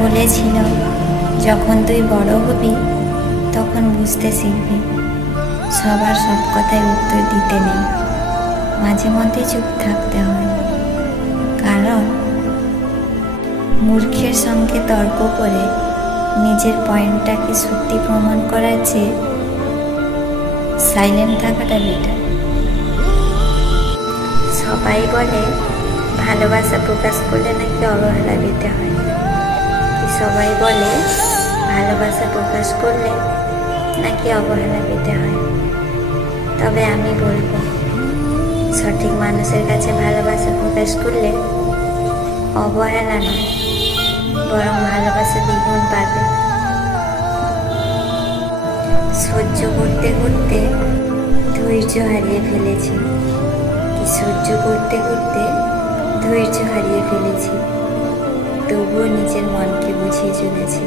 বলেছিল, যখন তুই বড় হবি তখন বুঝতে শিখবি সবার সব কথায় উত্তর দিতে নেই, মাঝে মধ্যে চুপ থাকতে হয়। কারণ মূর্খের সঙ্গে তর্ক করে নিজের পয়েন্টটাকে সত্যি প্রমাণ করার চেয়ে সাইলেন্ট থাকাটা বেটার। সবাই বলে ভালোবাসা প্রকাশ করলে নাকি অবহেলা পেতে হয়, সবাই বলে ভালোবাসা প্রকাশ করলে নাকি অবহেলা পেতে হয়। তবে আমি বলবো, সঠিক মানুষের কাছে ভালোবাসা প্রকাশ করলে অবহেলা নয়, বরং ভালোবাসা দ্বিগুণ পাবে। সহ্য করতে করতে ধৈর্য হারিয়ে ফেলেছি, সহ্য করতে করতে ধৈর্য হারিয়ে ফেলেছি, তবুও নিজের মনকে বুঝিয়ে চলেছি।